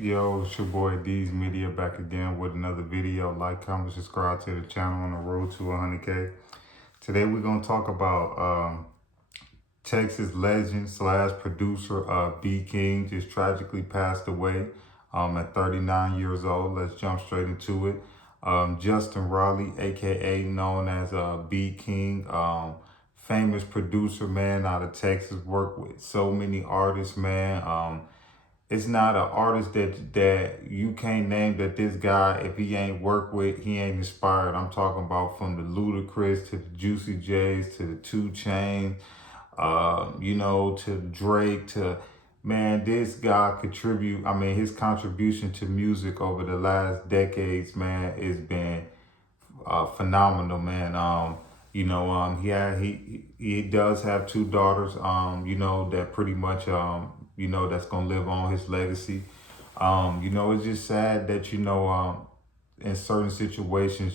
Yo, it's your boy D's Media back again with another video. Like, comment, subscribe to the channel on the road to 100K. Today we're gonna talk about Texas legend slash producer BeatKing just tragically passed away at 39 years old. Let's jump straight into it. Justin Raleigh, aka known as BeatKing, famous producer, man, out of Texas, worked with so many artists, man. It's not an artist that you can't name that this guy, if he ain't worked with, he ain't inspired. I'm talking about from the Ludacris to the Juicy J's to the 2 Chainz, to Drake, to, man, this guy his contribution to music over the last decades, man, has been phenomenal, man. He does have 2 daughters, that pretty much, that's gonna live on his legacy. It's just sad that, in certain situations,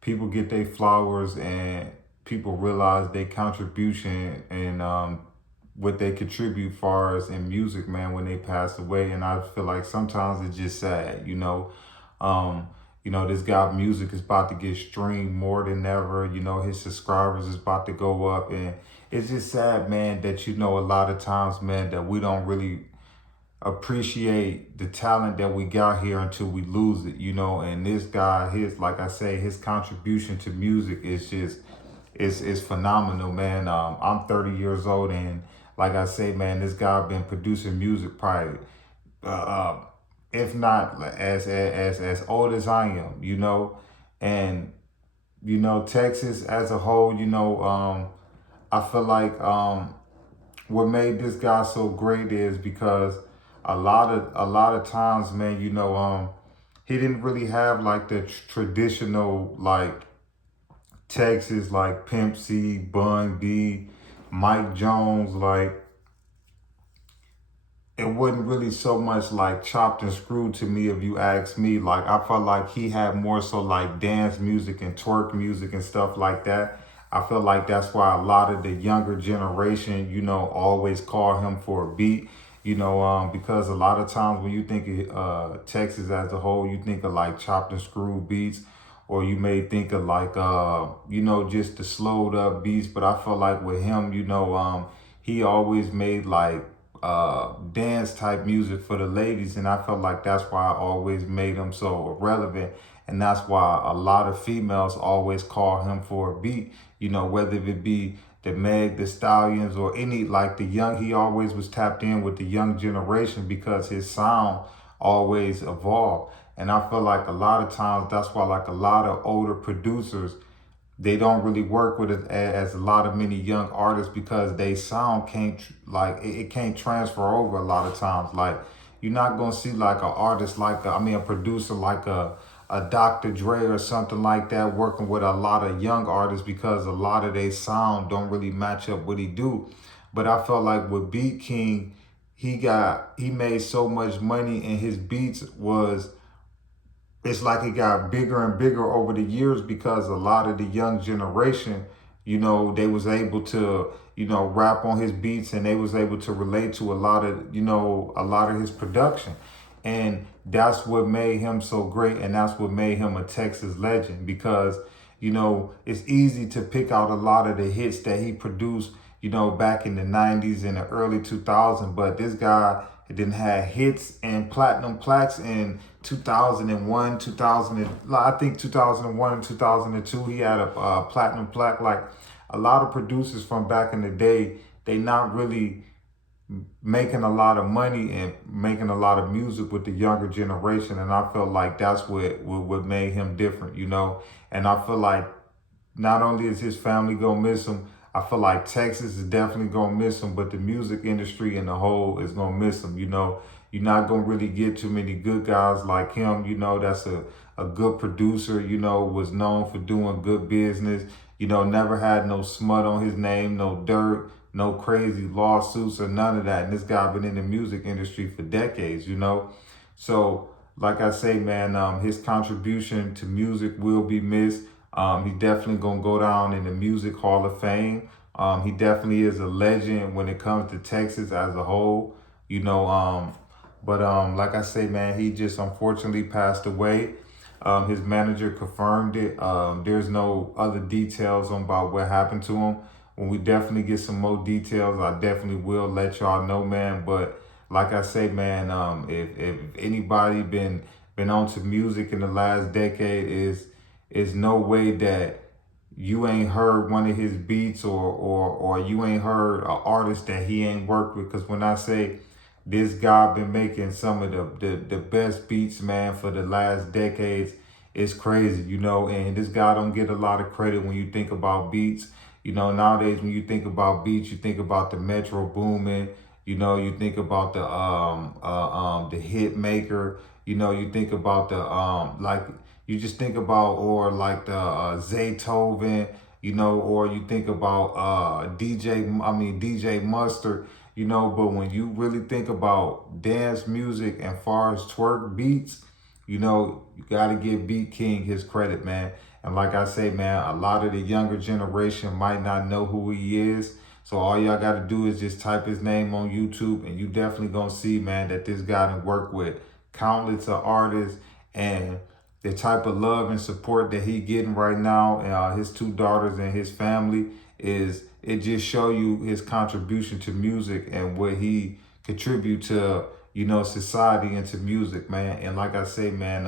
people get their flowers and people realize their contribution and what they contribute far as in music, man, when they pass away. And I feel like sometimes it's just sad. This guy music is about to get streamed more than ever. His subscribers is about to go up. And it's just sad, man, that, a lot of times, man, that we don't really appreciate the talent that we got here until we lose it, and this guy, like I say, his contribution to music is just, it's phenomenal, man. I'm 30 years old, and like I say, man, this guy been producing music probably, if not as old as I am, and, Texas as a whole, I feel like, what made this guy so great is because a lot of times, man, he didn't really have like the traditional like Texas, like Pimp C, Bun B, Mike Jones, like it wasn't really so much like chopped and screwed to me, if you ask me. Like, I felt like he had more so like dance music and twerk music and stuff like that. I feel like that's why a lot of the younger generation, always call him for a beat, because a lot of times when you think of Texas as a whole, you think of like chopped and screwed beats, or you may think of like, just the slowed up beats. But I feel like with him, he always made like dance type music for the ladies, and I felt like that's why I always made him so relevant, and that's why a lot of females always call him for a beat, whether it be the Meg the Stallions or any like the young. He always was tapped in with the young generation because his sound always evolved. And I feel like a lot of times that's why like a lot of older producers, they don't really work with it as a lot of many young artists, because they sound can't, like it can't transfer over a lot of times. Like, you're not gonna see like an artist like a producer like a Dr. Dre or something like that working with a lot of young artists, because a lot of their sound don't really match up what he do. But I felt like with BeatKing, he made so much money, and his beats was, it's like it got bigger and bigger over the years, because a lot of the young generation, they was able to, rap on his beats, and they was able to relate to a lot of his production. And that's what made him so great. And that's what made him a Texas legend, because, it's easy to pick out a lot of the hits that he produced, back in the 90s and the early 2000s. But this guy didn't have hits and platinum plaques in 2001, 2000, I think 2001 and 2002. He had a platinum plaque. Like, a lot of producers from back in the day, they not really making a lot of money and making a lot of music with the younger generation. And I felt like that's what made him different, And I feel like not only is his family gonna miss him, I feel like Texas is definitely gonna miss him, but the music industry in the whole is gonna miss him. You're not gonna really get too many good guys like him, that's a good producer, was known for doing good business, never had no smut on his name, no dirt, no crazy lawsuits or none of that. And this guy been in the music industry for decades, So, like I say, man, his contribution to music will be missed. He definitely gonna go down in the Music Hall of Fame. He definitely is a legend when it comes to Texas as a whole. But like I say, man, he just unfortunately passed away. His manager confirmed it. There's no other details on about what happened to him. When we definitely get some more details, I definitely will let y'all know, man. But like I say, man, if anybody been onto music in the last decade, is no way that you ain't heard one of his beats, or you ain't heard an artist that he ain't worked with. Because when I say this guy been making some of the best beats, man, for the last decades, it's crazy, you know. And this guy don't get a lot of credit when you think about beats. You know, nowadays when you think about beats, you think about the Metro Boomin, you know, you think about the hit maker, you know, you think about the like you just think about, or like the Zaytoven, you know, or you think about DJ Mustard, you know. But when you really think about dance music and far as twerk beats, you know, you gotta give BeatKing his credit, man. And like I say, man, a lot of the younger generation might not know who he is. So all y'all got to do is just type his name on YouTube, and you definitely gonna see, man, that this guy done worked with countless of artists, and the type of love and support that he getting right now, his two daughters and his family, is it just show you his contribution to music and what he contribute to, you know, society and to music, man. And like I say, man,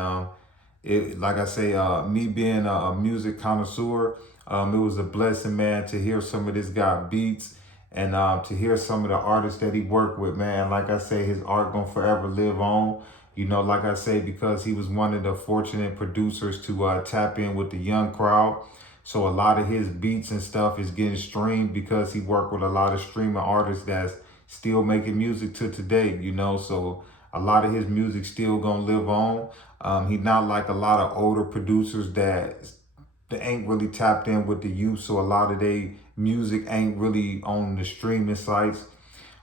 me being a music connoisseur, it was a blessing, man, to hear some of this guy beats, and to hear some of the artists that he worked with, man. Like I say, his art gonna forever live on. You know, like I say, because he was one of the fortunate producers to tap in with the young crowd. So a lot of his beats and stuff is getting streamed because he worked with a lot of streaming artists that's still making music to today, you know. So a lot of his music still gonna live on. He not like a lot of older producers that they ain't really tapped in with the youth, so a lot of their music ain't really on the streaming sites.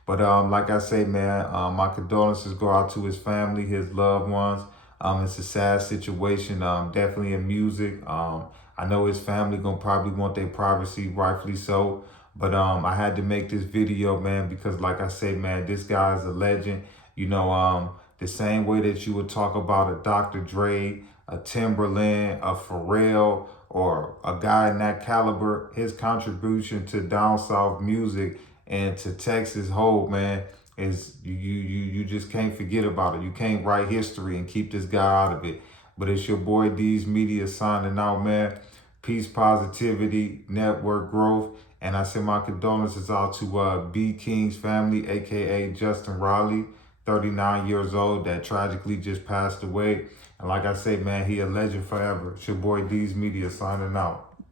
But like I say, man, my condolences go out to his family, his loved ones. It's a sad situation, definitely in music. I know his family gonna probably want their privacy, rightfully so. But I had to make this video, man, because like I say, man, this guy is a legend. You know, the same way that you would talk about a Dr. Dre, a Timberland, a Pharrell, or a guy in that caliber, his contribution to down south music and to Texas whole, man, is you just can't forget about it. You can't write history and keep this guy out of it. But it's your boy D's Media signing out, man. Peace, positivity, network growth. And I send my condolences out to BeatKing's family, aka Justin Riley, 39 years old, that tragically just passed away. And like I say, man, he a legend forever. It's your boy D's Media signing out.